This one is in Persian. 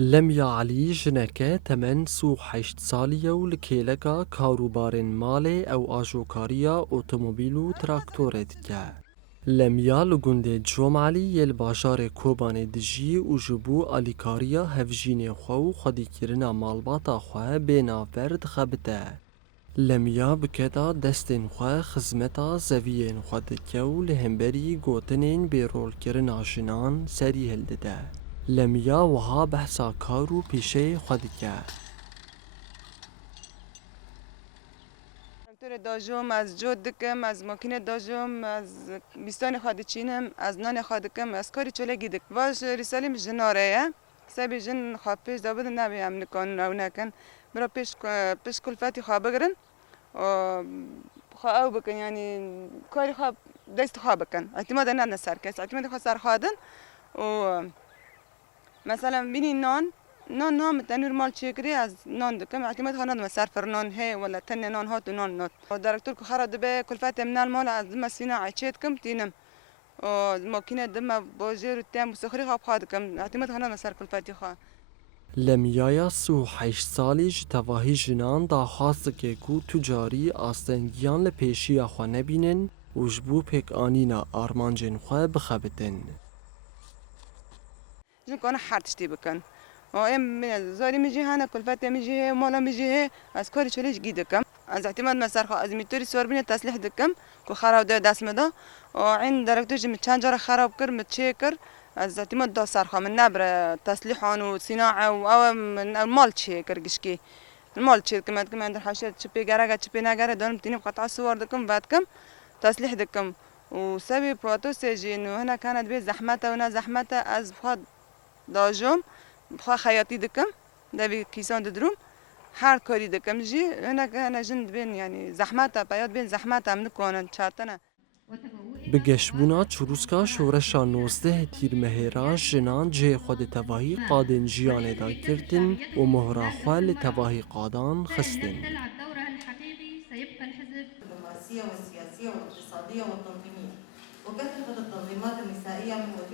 لمیا علی جنکه تمن سو 8 سالیه و لکیلکا کاروبارن ماله او آجوکاریا اتومبیل و تراکتورت که. لمیا لگنده جومالی یل باشار کوبان دجی و جبو آلیکاریا هفجین خو و خودی کرنا مالباتا خو بینا فرد خبته. لمیا بکتا دستین خو خزمتا زوین خو دکه و لهمبری گوتنین بیرول کرنا جنان سری هلده. لمیا وها بحثا کارو پیشه خود که. دکتر داجم از جود دکم از ماکینه داجم از بیستان خاد چینم از نان خاد کم از کاری چله گیدک واش رسالیم جناره سبی جن خواب پیش دابد نبی هم نکن او نکن برا پیش کلفتی خواب بگرن و خواب بکن یعنی کاری خواب دست خواب بکن اعتماد نه سر کس اعتماد خواه سر خادن و مثلا بینی نان تنور مال چیکری از نان دکم اعتماد خانه مسافر نان هی ولا تن نان هات و نان نات و درکتور که خرد به کلفت من المال از مسینا عیشت کم تینم و ماکینه دم بازار تام سخری خواب خاد کم اعتماد خانه مسافر کلفتی خواه لمیایا سو 8 سالی جتواهی جنان دا خواست که کو تجاری آستنگیان لپیشی خو نبینن و جبو پیک آنینا آرمانجن خو بخبتن. جن کنه حرتشتی بکن و ام زاری میجی هنه کلفت میجی مالا میجی از کاری چلیش گیده کم از اعتماد مسافر خواه از میتوری سوار بینه تسلیح دکم که خراب ده دست مدا و عند درکتور جم چند جار خراب کر متشی کر از اعتماد دا سرخا من نبر تسليحان وصناعة أو من المال شيء كرجشكي المال شيء كمان عند الحاشية تشبي جرجة تشبي نجارة دون بتيني بقطع صور دكم بعدكم تسليح دكم وسبي بروتو سيجي إنه هنا كانت بيه زحمته وهنا زحمته از بخاد داجم بخاد خياطي دكم ده بكيسان ددروم هر کاری دکم جی هنا جند بين يعني زحمته بياد بين زحمته من كونن شاتنا بگشبونا چروسکا شورشا 19 تیر مهران جنان جه خود تواهی قادن جیانه دا کردن و مهرا خوال تواهی قادان خستن. تلعب دورها الحقيقي سيبقى الحزب الدبلوماسية والسياسية والاقتصادية والتنظيمية وكثرة التنظيمات النسائية من